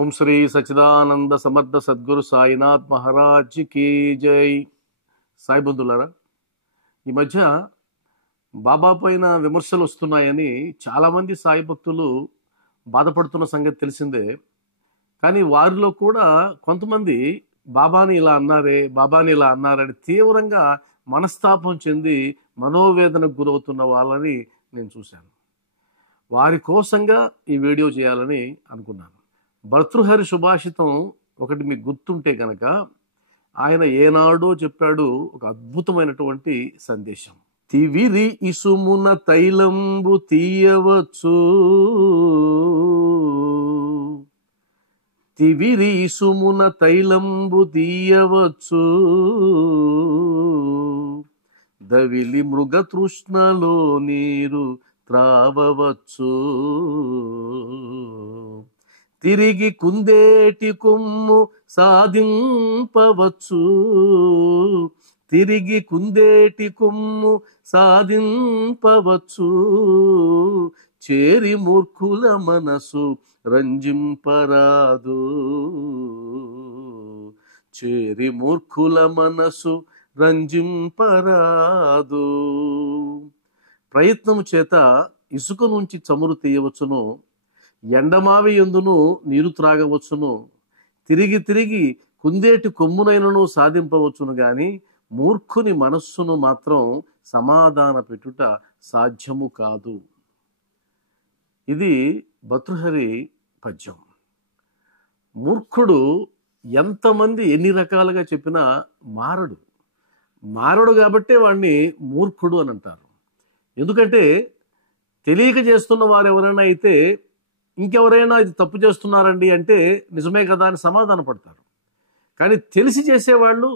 ఓం శ్రీ సచిదానంద సమర్థ సద్గురు సాయినాథ్ మహారాజ్ కీ జై. సాయి బంధువులారా, ఈ మధ్య బాబా పైన విమర్శలు వస్తున్నాయని చాలామంది సాయి భక్తులు బాధపడుతున్న సంగతి తెలిసిందే. కానీ వారిలో కూడా కొంతమంది బాబాని ఇలా అన్నారే, బాబాని ఇలా అన్నారని తీవ్రంగా మనస్తాపం చెంది మనోవేదనకు గురవుతున్న వాళ్ళని నేను చూశాను. వారి కోసంగా ఈ వీడియో చేయాలని అనుకున్నాను. భర్తృహరి సుభాషితం ఒకటి మీకు గుర్తుంటే కనుక ఆయన ఏనాడో చెప్పాడు ఒక అద్భుతమైనటువంటి సందేశం. తివిరి ఇసుమున తైలంబు తీయవచ్చు, తివిరి ఇసుమున తైలంబు తీయవచ్చు, దవిలి మృగ తృష్ణలో నీరు త్రావవచ్చు, తిరిగి కుందేటి కొమ్ము సాధింపవచ్చు, తిరిగి కుందేటి కొమ్ము సాధింపవచ్చు, చేరి మూర్ఖుల మనసు రంజింపరాదు, చేరి మూర్ఖుల మనసు రంజింపరాదు. ప్రయత్నము చేత ఇసుక నుంచి చమురు తీయవచ్చును, ఎండమావి ఎందును నీరు త్రాగవచ్చును, తిరిగి తిరిగి కుందేటి కొమ్మునైనను సాధింపవచ్చును, గాని మూర్ఖుని మనస్సును మాత్రం సమాధాన పెట్టుట సాధ్యము కాదు. ఇది భర్తృహరి పద్యం. మూర్ఖుడు ఎంతమంది ఎన్ని రకాలుగా చెప్పినా మారడు కాబట్టే వాడిని మూర్ఖుడు అని అంటారు. ఎందుకంటే తెలియక చేస్తున్న వారు ఎవరైనా అయితే ఇంకెవరైనా ఇది తప్పు చేస్తున్నారండి అంటే నిజమే కదా అని సమాధాన పడతారు. కానీ తెలిసి చేసేవాళ్ళు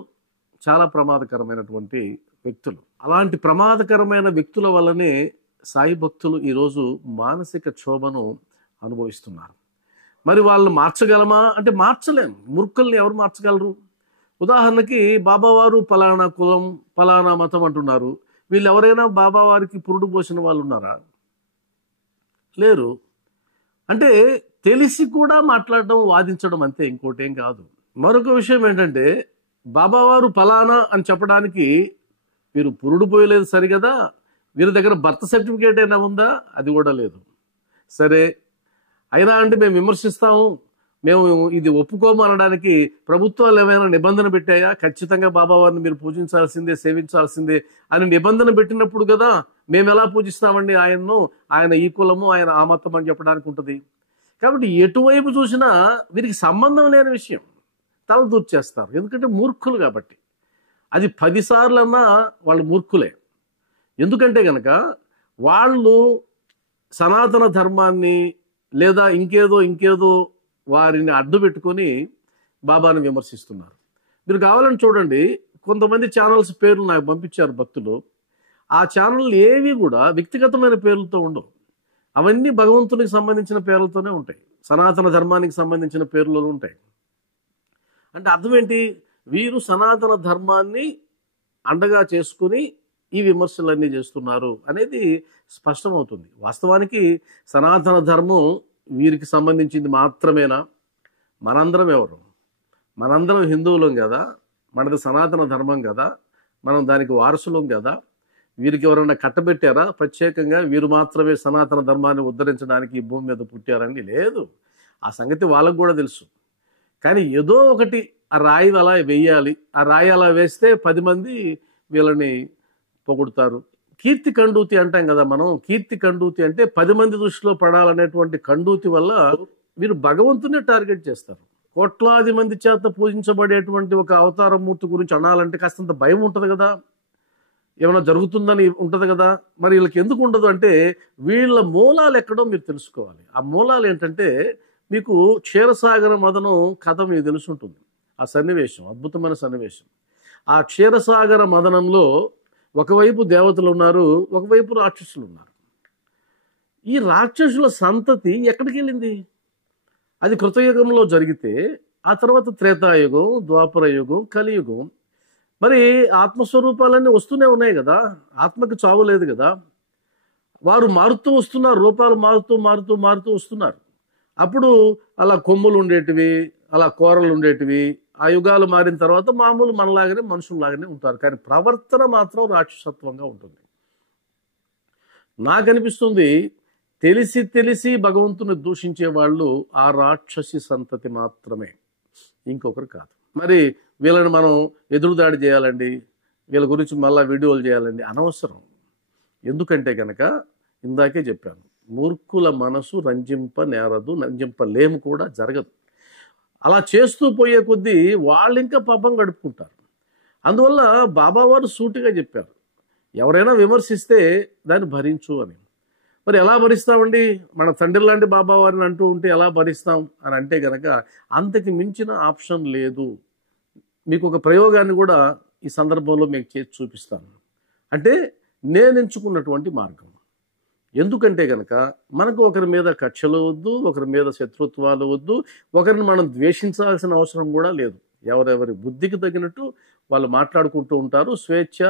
చాలా ప్రమాదకరమైనటువంటి వ్యక్తులు. అలాంటి ప్రమాదకరమైన వ్యక్తుల వల్లనే సాయి భక్తులు ఈరోజు మానసిక క్షోభను అనుభవిస్తున్నారు. మరి వాళ్ళని మార్చగలమా అంటే మార్చలేం. మూర్ఖుల్ని ఎవరు మార్చగలరు? ఉదాహరణకి బాబావారు పలానా కులం పలానా మతం అంటున్నారు. వీళ్ళు ఎవరైనా బాబావారికి పురుడు పోసిన వాళ్ళు ఉన్నారా? లేరు. అంటే తెలిసి కూడా మాట్లాడడం, వాదించడం అంతే, ఇంకోటేం కాదు. మరొక విషయం ఏంటంటే బాబావారు ఫలానా అని చెప్పడానికి వీరు పురుడు పోయలేదు సరిగదా, వీరి దగ్గర బర్త్ సర్టిఫికేట్ అయినా ఉందా? అది కూడా లేదు. సరే అయినా అంటే మేము విమర్శిస్తాము, మేము ఇది ఒప్పుకోము అనడానికి ప్రభుత్వాలు ఏమైనా నిబంధన పెట్టాయా? ఖచ్చితంగా బాబావారిని మీరు పూజించాల్సిందే, సేవించాల్సిందే అని నిబంధన పెట్టినప్పుడు కదా మేము ఎలా పూజిస్తామండి ఆయన్ను, ఆయన ఈ కులము, ఆయన ఆ మతం అని చెప్పడానికి ఉంటుంది. కాబట్టి ఎటువైపు చూసినా వీరికి సంబంధం లేని విషయం తలదూర్చేస్తారు. ఎందుకంటే మూర్ఖులు కాబట్టి. అది 10 సార్లన్నా వాళ్ళు మూర్ఖులే. ఎందుకంటే కనుక వాళ్ళు సనాతన ధర్మాన్ని లేదా ఇంకేదో వారిని అడ్డు పెట్టుకొని బాబాని విమర్శిస్తున్నారు. మీరు కావాలని చూడండి, కొంతమంది ఛానల్స్ పేర్లు నాకు పంపించారు భక్తులు. ఆ ఛానల్ ఏవి కూడా వ్యక్తిగతమైన పేర్లతో ఉండవు. అవన్నీ భగవంతునికి సంబంధించిన పేర్లతోనే ఉంటాయి, సనాతన ధర్మానికి సంబంధించిన పేర్లు ఉంటాయి. అంటే అర్థం ఏంటి? వీరు సనాతన ధర్మాన్ని అండగా చేసుకుని ఈ విమర్శలన్నీ చేస్తున్నారు అనేది స్పష్టమవుతుంది. వాస్తవానికి సనాతన ధర్మం వీరికి సంబంధించింది మాత్రమేనా? మనందరం ఎవరు? మనందరం హిందువులం కదా, మనది సనాతన ధర్మం కదా, మనం దానికి వారసులం కదా. వీరికి ఎవరైనా కట్టబెట్టారా ప్రత్యేకంగా వీరు మాత్రమే సనాతన ధర్మాన్ని ఉద్ధరించడానికి ఈ భూమి మీద పుట్టారని? లేదు. ఆ సంగతి వాళ్ళకు కూడా తెలుసు. కానీ ఏదో ఒకటి ఆ రాయి అలా వేయాలి, ఆ రాయి అలా వేస్తే 10 మంది వీళ్ళని పొగుడుతారు. కీర్తి కండూతి అంటాం కదా మనం. కీర్తి కండూతి అంటే 10 మంది దృష్టిలో పడాలనేటువంటి కండూతి వల్ల వీరు భగవంతునే టార్గెట్ చేస్తారు. కోట్లాది మంది చేత పూజించబడేటువంటి ఒక అవతార మూర్తి గురించి అనాలంటే కాస్తంత భయం ఉంటుంది కదా, ఏమైనా జరుగుతుందని ఉంటుంది కదా. మరి వీళ్ళకి ఎందుకు ఉండదు అంటే వీళ్ళ మూలాలు ఎక్కడో మీరు తెలుసుకోవాలి. ఆ మూలాలు ఏంటంటే మీకు క్షీరసాగర మదనం కథ మీకు తెలుసుంటుంది. ఆ సన్నివేశం అద్భుతమైన సన్నివేశం. ఆ క్షీరసాగర మదనంలో ఒకవైపు దేవతలు ఉన్నారు, ఒకవైపు రాక్షసులు ఉన్నారు. ఈ రాక్షసుల సంతతి ఎక్కడికి వెళ్ళింది? అది కృతయుగంలో జరిగితే ఆ తర్వాత త్రేతాయుగం, ద్వాపర యుగం, కలియుగం. మరి ఆత్మస్వరూపాలన్నీ వస్తూనే ఉన్నాయి కదా, ఆత్మకి చావు లేదు కదా. వారు మారుతూ వస్తున్నారు, రూపాలు మారుతూ వస్తున్నారు. అప్పుడు అలా కొమ్ములు ఉండేటివి, అలా కూరలు ఉండేటివి. ఆ యుగాలు మారిన తర్వాత మామూలు మనలాగానే మనుషుల్లాగానే ఉంటారు, కానీ ప్రవర్తన మాత్రం రాక్షసత్వంగా ఉంటుంది. నాకనిపిస్తుంది తెలిసి తెలిసి భగవంతుని దూషించే వాళ్ళు ఆ రాక్షసి సంతతి మాత్రమే, ఇంకొకరు కాదు. మరి వీళ్ళని మనం ఎదురుదాడి చేయాలండి, వీళ్ళ గురించి మళ్ళీ వీడియోలు చేయాలండి, అనవసరం. ఎందుకంటే కనుక ఇందాకే చెప్పాను, మూర్ఖుల మనసు రంజింపనేరదు, రంజింపలేము కూడా, జరగదు. అలా చేస్తూ పోయే కొద్దీ వాళ్ళు ఇంకా పాపం గడుపుకుంటారు. అందువల్ల బాబావారు సూటిగా చెప్పారు, ఎవరైనా విమర్శిస్తే దాన్ని భరించు అని. మరి ఎలా భరిస్తామండి? మన తండ్రి లాంటి బాబావారిని అంటూ ఉంటే ఎలా భరిస్తాం అని అంటే గనక అంతకి మించిన ఆప్షన్ లేదు. మీకు ఒక ప్రయోగాన్ని కూడా ఈ సందర్భంలో మీకు చేసి చూపిస్తాను. అంటే నేను ఎంచుకున్నటువంటి మార్గం. ఎందుకంటే గనక మనకు ఒకరి మీద కక్షలు వద్దు, ఒకరి మీద శత్రుత్వాలు వద్దు, ఒకరిని మనం ద్వేషించాల్సిన అవసరం కూడా లేదు. ఎవరెవరి బుద్ధికి తగినట్టు వాళ్ళు మాట్లాడుకుంటూ ఉంటారు. స్వేచ్ఛ,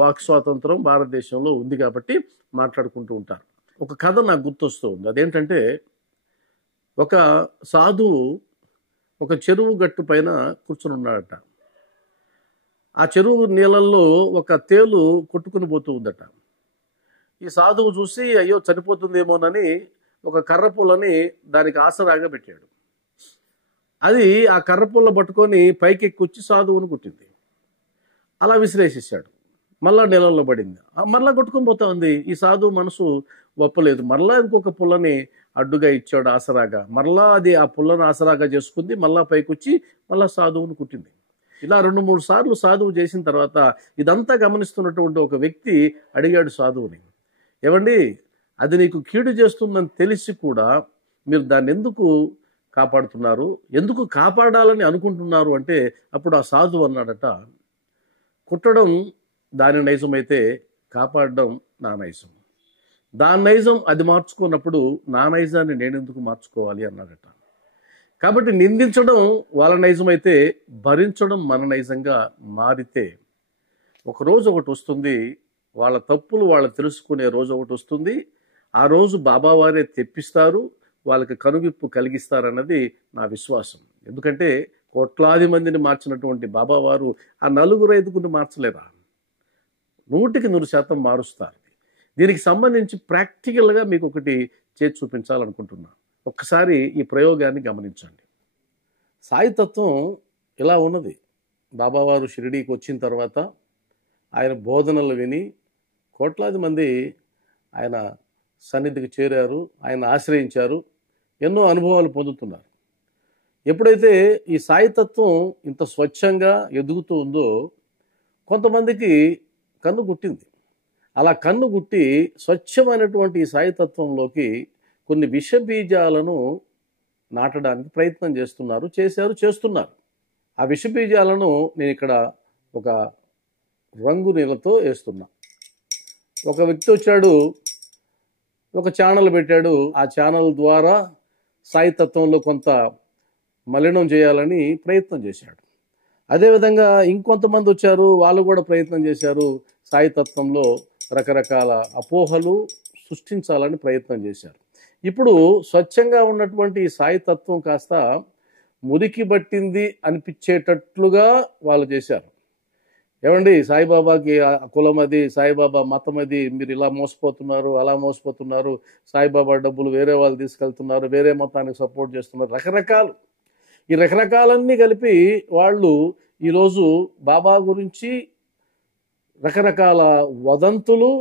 వాక్ స్వాతంత్రం భారతదేశంలో ఉంది కాబట్టి మాట్లాడుకుంటూ ఉంటారు. ఒక కథ నాకు గుర్తొస్తూ ఉంది. అదేంటంటే, ఒక సాధువు ఒక చెరువు గట్టు పైన కూర్చుని ఉన్నాడట. ఆ చెరువు నీళ్ళల్లో ఒక తేలు కొట్టుకుని పోతూ ఉందట. ఈ సాధువు చూసి అయ్యో చనిపోతుందేమోనని ఒక కర్రపుల్లని దానికి ఆసరాగా పెట్టాడు. అది ఆ కర్రపుల్ల పట్టుకొని పైకి ఎక్కొచ్చి సాధువుని కుట్టింది. అలా విసిరేసేసాడు. మళ్ళా నీళ్ళల్లో పడింది. మళ్ళా కొట్టుకొని పోతా ఉంది. ఈ సాధువు మనసు ఒప్పలేదు. మళ్ళా ఇంకొక పుల్లని అడ్డుగా ఇచ్చాడు ఆసరాగా. మళ్ళా అది ఆ పుల్లను ఆసరాగా చేసుకుంది. మళ్ళా పైకొచ్చి మళ్ళా సాధువుని కుట్టింది. ఇలా 2-3 సార్లు సాధువు చేసిన తర్వాత ఇదంతా గమనిస్తున్నటువంటి ఒక వ్యక్తి అడిగాడు సాధువుని, ఏమండి, అది నీకు కీడు చేస్తుందని తెలిసి కూడా మీరు దాన్ని ఎందుకు కాపాడుతున్నారు, ఎందుకు కాపాడాలని అనుకుంటున్నారు అంటే, అప్పుడు ఆ సాధువు అన్నాడట, కుట్టడం దాని నైజం అయితే కాపాడడం నా నైజం. దాని నైజం అది మార్చుకున్నప్పుడు నా నైజాన్ని నేనెందుకు మార్చుకోవాలి అన్నాడట. కాబట్టి నిందించడం వాళ్ళ నైజం అయితే భరించడం మన నైజంగా మారితే ఒకరోజు ఒకటి వస్తుంది, వాళ్ళ తప్పులు వాళ్ళు తెలుసుకునే రోజు ఒకటి వస్తుంది. ఆ రోజు బాబావారే తెప్పిస్తారు, వాళ్ళకి కనువిప్పు కలిగిస్తారన్నది నా విశ్వాసం. ఎందుకంటే కోట్లాది మందిని మార్చినటువంటి బాబావారు ఆ 4-5 మార్చలేరా, 100% మారుస్తారు. దీనికి సంబంధించి ప్రాక్టికల్గా మీకు ఒకటి చేసి చూపించాలనుకుంటున్నా. ఒక్కసారి ఈ ప్రయోగాన్ని గమనించండి. సాయితత్వం ఇలా ఉన్నది. బాబావారు షిరిడీకి వచ్చిన తర్వాత ఆయన బోధనలు విని కోట్లాది మంది ఆయన సన్నిధికి చేరారు, ఆయన ఆశ్రయించారు, ఎన్నో అనుభవాలు పొందుతున్నారు. ఎప్పుడైతే ఈ సాయితత్వం ఇంత స్వచ్ఛంగా ఎదుగుతూ ఉందో కొంతమందికి కన్ను గుట్టింది. అలా కన్ను గుట్టి స్వచ్ఛమైనటువంటి ఈ సాయితత్వంలోకి కొన్ని విషబీజాలను నాటడానికి ప్రయత్నం చేస్తున్నారు. ఆ విషబీజాలను నేను ఇక్కడ ఒక రంగు నీళ్ళతో వేస్తున్నా. ఒక వ్యక్తి వచ్చాడు, ఒక ఛానల్ పెట్టాడు. ఆ ఛానల్ ద్వారా సాయితత్వంలో కొంత మలినం చేయాలని ప్రయత్నం చేశాడు. అదేవిధంగా ఇంకొంతమంది వచ్చారు, వాళ్ళు కూడా ప్రయత్నం చేశారు. సాయితత్వంలో రకరకాల అపోహలు సృష్టించాలని ప్రయత్నం చేశారు. ఇప్పుడు స్వచ్ఛంగా ఉన్నటువంటి ఈ సాయితత్వం కాస్త మురికి పట్టింది అనిపించేటట్లుగా వాళ్ళు చేశారు. ఏమండి, సాయిబాబాకి కులం అది, సాయిబాబా మతం అది, మీరు ఇలా మోసపోతున్నారు, అలా మోసపోతున్నారు, సాయిబాబా డబ్బులు వేరే వాళ్ళు తీసుకెళ్తున్నారు, వేరే మతానికి సపోర్ట్ చేస్తున్నారు, రకరకాలు. ఈ రకరకాలన్నీ కలిపి వాళ్ళు ఈరోజు బాబా గురించి రకరకాల వదంతులు,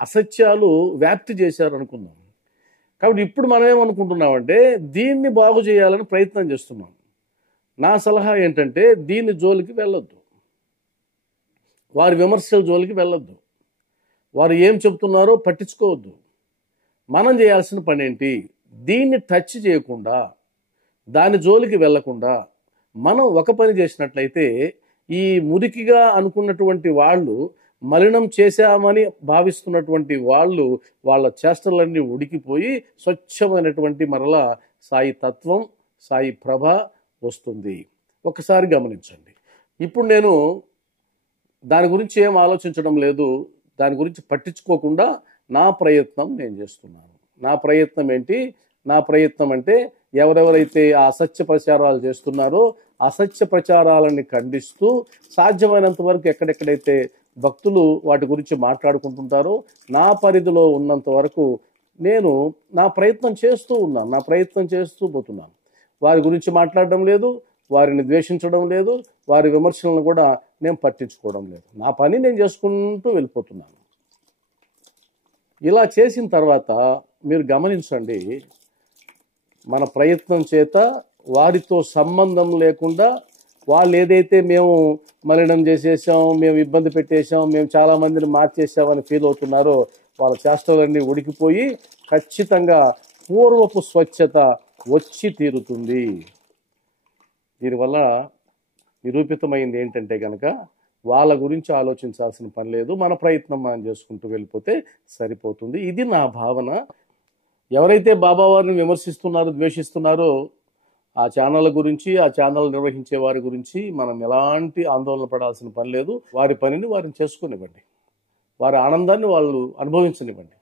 అసత్యాలు వ్యాప్తి చేశారు అనుకుందాం. కాబట్టి ఇప్పుడు మనం ఏమనుకుంటున్నామంటే దీన్ని బాగు చేయాలని ప్రయత్నం చేస్తున్నాం. నా సలహా ఏంటంటే దీని జోలికి వెళ్ళొద్దు, వారి విమర్శల జోలికి వెళ్ళొద్దు, వారు ఏం చెబుతున్నారో పట్టించుకోవద్దు. మనం చేయాల్సిన పని ఏంటి, దీన్ని టచ్ చేయకుండా, దాని జోలికి వెళ్లకుండా మనం ఒక పని చేసినట్లయితే ఈ మురికిగా అనుకున్నటువంటి వాళ్ళు, మలినం చేశామని భావిస్తున్నటువంటి వాళ్ళు, వాళ్ళ చేష్టలన్నీ ఉడికిపోయి స్వచ్ఛమైనటువంటి మరలా సాయి తత్వం, సాయి ప్రభ వస్తుంది. ఒకసారి గమనించండి. ఇప్పుడు నేను దాని గురించి ఏం ఆలోచించడం లేదు, దాని గురించి పట్టించుకోకుండా నా ప్రయత్నం నేను చేస్తున్నాను. నా ప్రయత్నం ఏంటి? నా ప్రయత్నం అంటే ఎవరెవరైతే ఆ అసత్య ప్రచారాలు చేస్తున్నారో అసత్య ప్రచారాలని ఖండిస్తూ సాధ్యమైనంత వరకు ఎక్కడెక్కడైతే భక్తులు వాటి గురించి మాట్లాడుకుంటుంటారో నా పరిధిలో ఉన్నంత వరకు నేను నా ప్రయత్నం చేస్తూ ఉన్నాను, నా ప్రయత్నం చేస్తూ పోతున్నాను. వారి గురించి మాట్లాడడం లేదు, వారిని ద్వేషించడం లేదు, వారి విమర్శలను కూడా నేను పట్టించుకోవడం లేదు. నా పని నేను చేసుకుంటూ వెళ్ళిపోతున్నాను. ఇలా చేసిన తర్వాత మీరు గమనించండి, మన ప్రయత్నం చేత వారితో సంబంధం లేకుండా వాళ్ళు ఏదైతే మేము మలినం చేసేసాం, మేము ఇబ్బంది పెట్టేశాం, మేము చాలామందిని మార్చేసామని ఫీల్ అవుతున్నారో వాళ్ళ చేష్టలన్నీ ఉడికిపోయి ఖచ్చితంగా పూర్వపు స్వచ్ఛత వచ్చి తీరుతుంది. దీనివల్ల నిరూపితమైంది ఏంటంటే కనుక వాళ్ళ గురించి ఆలోచించాల్సిన పని లేదు, మన ప్రయత్నం మనం చేసుకుంటూ వెళ్ళిపోతే సరిపోతుంది. ఇది నా భావన. ఎవరైతే బాబావారిని విమర్శిస్తున్నారో ద్వేషిస్తున్నారో ఆ ఛానళ్ళ గురించి, ఆ ఛానల్ నిర్వహించే వారి గురించి మనం ఎలాంటి ఆందోళన పడాల్సిన పని లేదు. వారి పనిని వారిని చేసుకునివ్వండి, వారి ఆనందాన్ని వాళ్ళు అనుభవించనివ్వండి.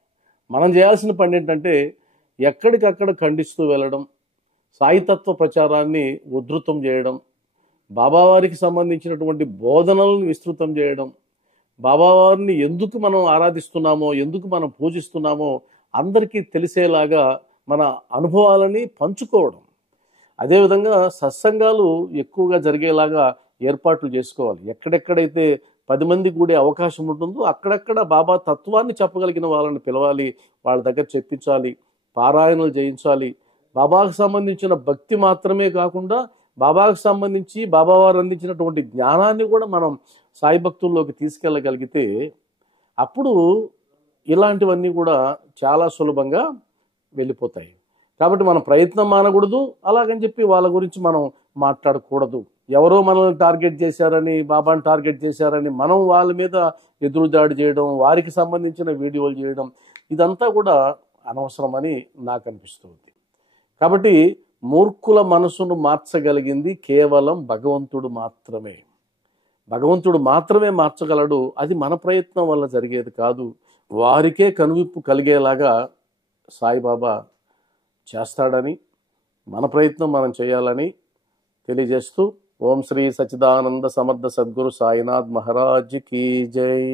మనం చేయాల్సిన పని ఏంటంటే ఎక్కడికక్కడ ఖండిస్తూ వెళ్ళడం, సాయితత్వ ప్రచారాన్ని ఉధృతం చేయడం, బాబావారికి సంబంధించినటువంటి బోధనలను విస్తృతం చేయడం, బాబావారిని ఎందుకు మనం ఆరాధిస్తున్నామో, ఎందుకు మనం పూజిస్తున్నామో అందరికీ తెలిసేలాగా మన అనుభవాలని పంచుకోవడం. అదేవిధంగా సత్సంగాలు ఎక్కువగా జరిగేలాగా ఏర్పాట్లు చేసుకోవాలి. ఎక్కడెక్కడైతే 10 మంది కూడే అవకాశం ఉంటుందో అక్కడక్కడ బాబా తత్వాన్ని చెప్పగలిగిన వాళ్ళని పిలవాలి, వాళ్ళ దగ్గర చెప్పించాలి, పారాయణలు చేయించాలి. బాబాకు సంబంధించిన భక్తి మాత్రమే కాకుండా బాబాకు సంబంధించి బాబావారు అందించినటువంటి జ్ఞానాన్ని కూడా మనం సాయి భక్తుల్లోకి తీసుకెళ్ళగలిగితే అప్పుడు ఇలాంటివన్నీ కూడా చాలా సులభంగా వెళ్ళిపోతాయి. కాబట్టి మన ప్రయత్నం మానకూడదు, అలాగని చెప్పి వాళ్ళ గురించి మనం మాట్లాడకూడదు. ఎవరో మనల్ని టార్గెట్ చేశారని, బాబాని టార్గెట్ చేశారని మనం వాళ్ళ మీద ఎదురుదాడి చేయడం, వారికి సంబంధించిన వీడియోలు చేయడం, ఇదంతా కూడా అనవసరమని నాకు అనిపిస్తుంది. కాబట్టి మూర్ఖుల మనసును మార్చగలిగింది కేవలం భగవంతుడు మాత్రమే. భగవంతుడు మాత్రమే మార్చగలడు. అది మన ప్రయత్నం వల్ల జరిగేది కాదు. వారికే కనువిప్పు కలిగేలాగా సాయిబాబా చేస్తాడని, మన ప్రయత్నం మనం చేయాలని తెలియజేస్తూ ఓం శ్రీ సచ్చిదానంద సమర్థ సద్గురు సాయినాథ్ మహారాజ్ కీ జై.